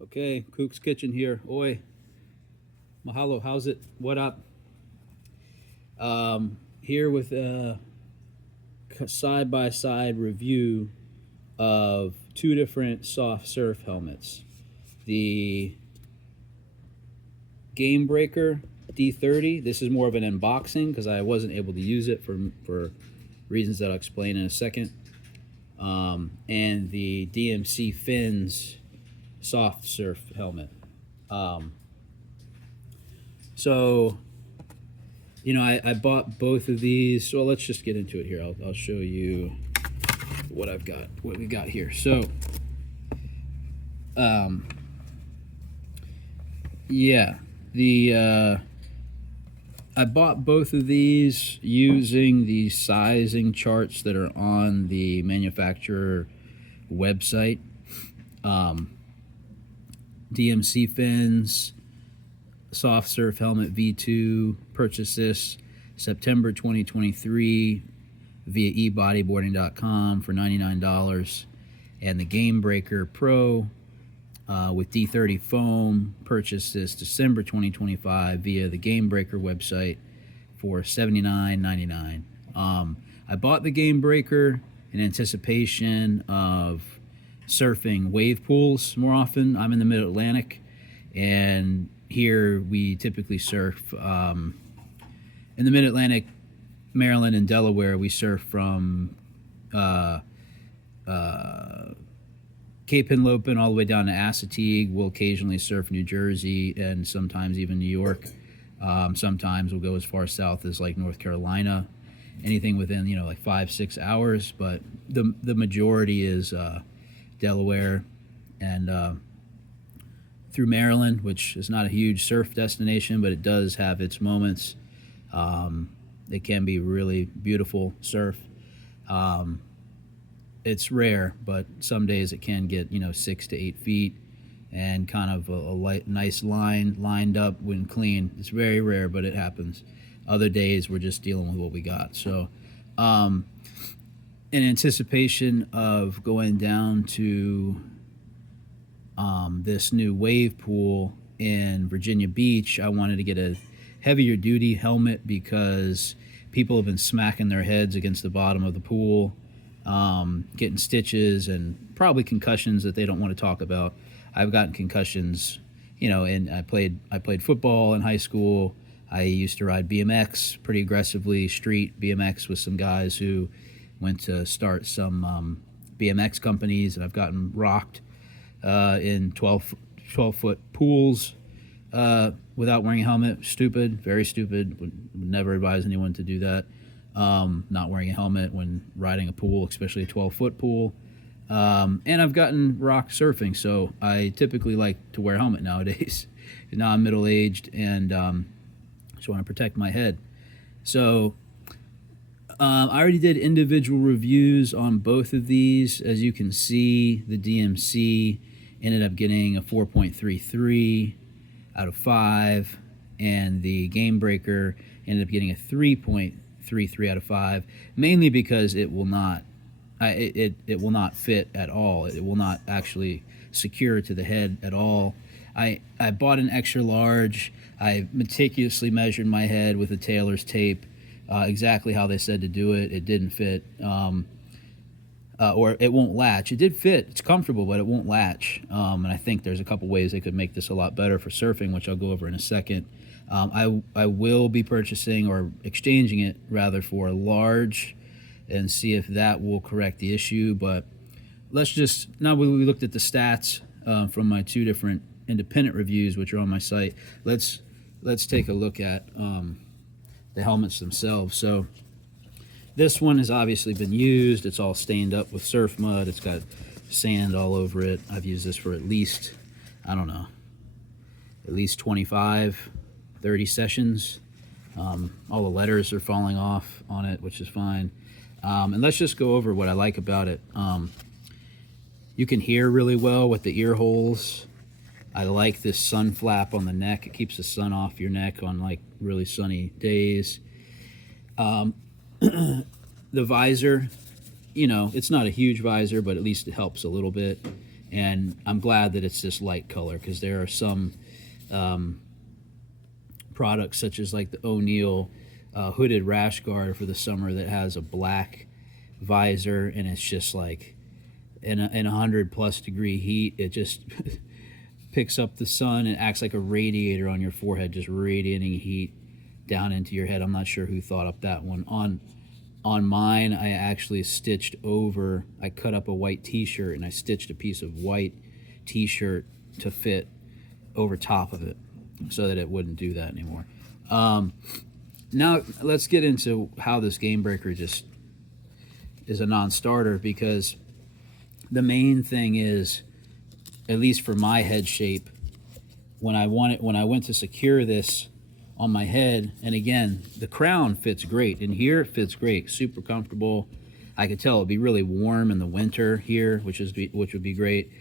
Okay, Kook's Kitchen here. Oi, mahalo, how's it? What up? Here with a side by side review of two different soft surf helmets. The Gamebreaker D30. This is more of an unboxing because I wasn't able to use it for reasons that I'll explain in a second. And the DMCfins soft surf helmet. Um, so I bought both of these. So let's just get into it here. I'll show you what I've got, what we got here. So, yeah, I bought both of these using the sizing charts that are on the manufacturer website. DMCfins soft surf helmet V2. Purchased this September 2023 via ebodyboarding.com for $99, and the Gamebreaker Pro with D30 foam. Purchased this December 2025 via the Gamebreaker website for $79.99. I bought the Gamebreaker in anticipation of surfing wave pools more often. I'm in the Mid-Atlantic, and here we typically surf in the Mid-Atlantic, Maryland and Delaware. We surf from Cape Henlopen all the way down to Assateague. We'll occasionally surf New Jersey and sometimes even New York. Sometimes we'll go as far south as like North Carolina. Anything within like 5-6 hours, but the majority is Delaware and through Maryland, which is not a huge surf destination, but it does have its moments. It can be really beautiful surf. It's rare, but some days it can get 6 to 8 feet and kind of a nice line lined up when clean. It's very rare, but it happens. Other days we're just dealing with what we got. So in anticipation of going down to this new wave pool in Virginia Beach, I wanted to get a heavier duty helmet because people have been smacking their heads against the bottom of the pool, getting stitches and probably concussions that they don't want to talk about. I've gotten concussions, and I played football in high school. I used to ride BMX pretty aggressively, street BMX, with some guys who went to start some BMX companies, and I've gotten rocked in 12-foot pools without wearing a helmet. Stupid, very stupid. Would never advise anyone to do that. Not wearing a helmet when riding a pool, especially a 12-foot pool. And I've gotten rocked surfing, so I typically like to wear a helmet nowadays. Now I'm middle-aged and just want to protect my head. So I already did individual reviews on both of these. As you can see, the DMC ended up getting a 4.33 out of 5, and the Gamebreaker ended up getting a 3.33 out of 5, mainly because it will not it will not fit at all. It will not actually secure to the head at all. I bought an extra large. I meticulously measured my head with a tailor's tape, exactly how they said to do it. It didn't fit, or it won't latch. It did fit. It's comfortable, but it won't latch. And I think there's a couple ways they could make this a lot better for surfing, which I'll go over in a second. I will be purchasing, or exchanging it rather, for a large and see if that will correct the issue. But let's just, now we looked at the stats from my two different independent reviews, which are on my site. Let's take a look at the helmets themselves. So this one has obviously been used. It's all stained up with surf mud. It's got sand all over it. I've used this for at least, I don't know, at least 25, 30 sessions. All the letters are falling off on it, which is fine. And let's just go over what I like about it. You can hear really well with the ear holes. I like this sun flap on the neck. It keeps the sun off your neck on like really sunny days. The visor, it's not a huge visor, but at least it helps a little bit. And I'm glad that it's this light color, because there are some products such as like the O'Neill hooded rash guard for the summer that has a black visor, and it's just like in 100+ degree heat, it just picks up the sun and acts like a radiator on your forehead, just radiating heat down into your head. I'm not sure who thought up that one. On mine, I actually stitched over, I cut up a white t-shirt and I stitched a piece of white t-shirt to fit over top of it so that it wouldn't do that anymore. Now let's get into how this Gamebreaker just is a non-starter, because the main thing is, at least for my head shape, when I went to secure this on my head, and again, the crown fits great, and here it fits great, super comfortable. I could tell it'd be really warm in the winter here, which would be great.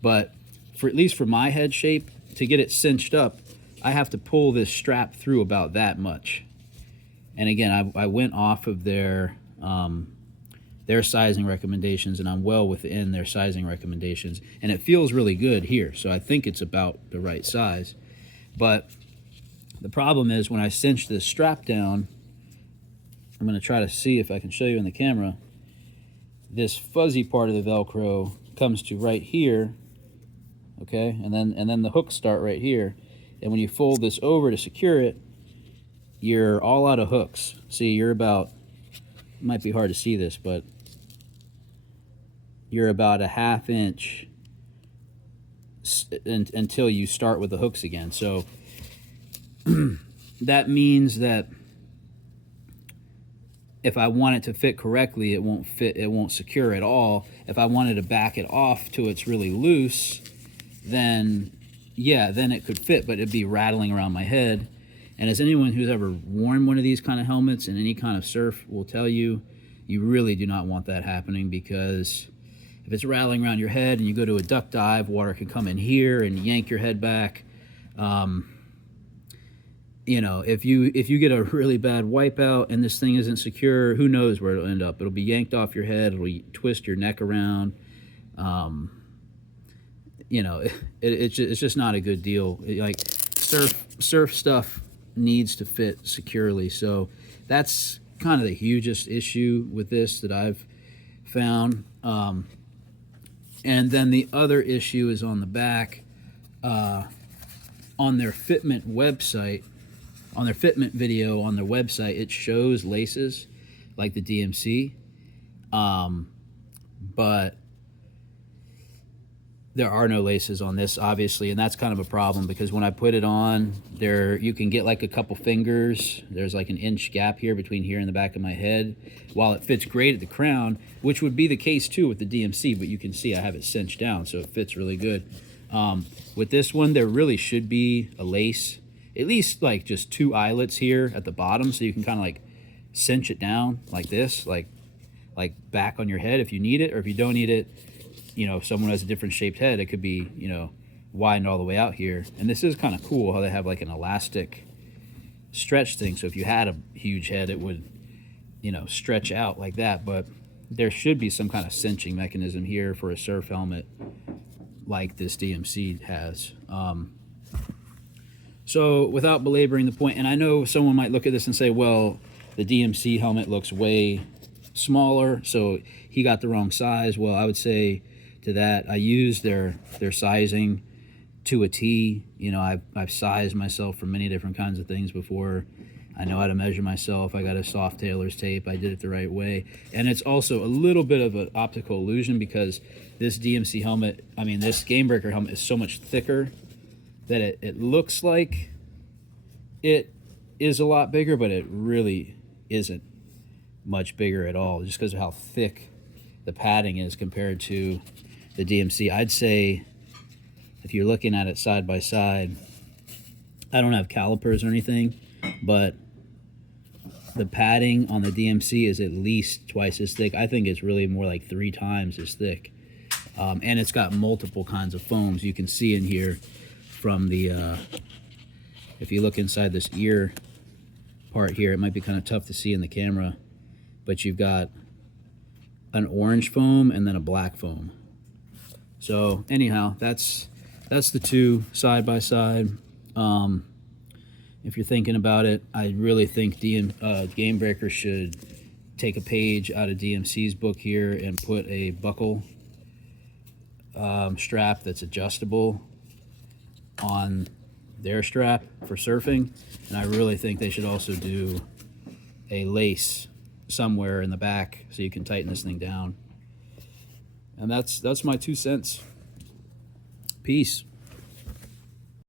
But for, at least for my head shape, to get it cinched up, I have to pull this strap through about that much. And again, I went off of their sizing recommendations, and I'm well within their sizing recommendations, and it feels really good here, so I think it's about the right size. But the problem is, when I cinch this strap down, I'm going to try to see if I can show you in the camera, this fuzzy part of the Velcro comes to right here, okay, and then the hooks start right here, and when you fold this over to secure it, you're all out of hooks. See, you're about, it might be hard to see this, but you're about a 1/2 inch until you start with the hooks again. So that means that if I want it to fit correctly, it won't fit, it won't secure at all. If I wanted to back it off till it's really loose, then yeah, then it could fit, but it'd be rattling around my head. And as anyone who's ever worn one of these kind of helmets in any kind of surf will tell you, you really do not want that happening, because if it's rattling around your head and you go to a duck dive, water can come in here and yank your head back. You know, if you get a really bad wipeout and this thing isn't secure, who knows where it'll end up. It'll be yanked off your head, it'll twist your neck around. You know, it's just not a good deal. Like surf stuff needs to fit securely. So that's kind of the hugest issue with this that I've found. And then the other issue is on the back. On their fitment website, on their fitment video on their website, it shows laces like the DMC, but there are no laces on this, obviously, and that's kind of a problem, because when I put it on, there you can get like a couple fingers. There's like an inch gap here between here and the back of my head. While it fits great at the crown, which would be the case too with the DMC, but you can see I have it cinched down, so it fits really good. With this one, there really should be a lace, at least like just 2 eyelets here at the bottom, so you can kind of like cinch it down like this, like back on your head if you need it, or if you don't need it, you know, if someone has a different shaped head, it could be, you know, widened all the way out here. And this is kind of cool how they have like an elastic stretch thing, so if you had a huge head, it would, you know, stretch out like that. But there should be some kind of cinching mechanism here for a surf helmet like this DMC has. So without belaboring the point, and I know someone might look at this and say, well, the DMC helmet looks way smaller, so he got the wrong size. Well, I would say to that, I use their sizing to a T. You know, I've sized myself for many different kinds of things before. I know how to measure myself. I got a soft tailor's tape. I did it the right way. And it's also a little bit of an optical illusion, because this DMC helmet, I mean, this Gamebreaker helmet is so much thicker that it looks like it is a lot bigger, but it really isn't much bigger at all, just because of how thick the padding is compared to the DMC. I'd say if you're looking at it side by side, I don't have calipers or anything, but the padding on the DMC is at least twice as thick. I think it's really more like 3 times as thick. And it's got multiple kinds of foams. You can see in here from the, if you look inside this ear part here, it might be kind of tough to see in the camera, but you've got an orange foam and then a black foam. So anyhow, that's the two side by side. If you're thinking about it, I really think Gamebreaker should take a page out of DMC's book here and put a buckle strap that's adjustable on their strap for surfing. And I really think they should also do a lace somewhere in the back so you can tighten this thing down. And that's my 2 cents. Peace.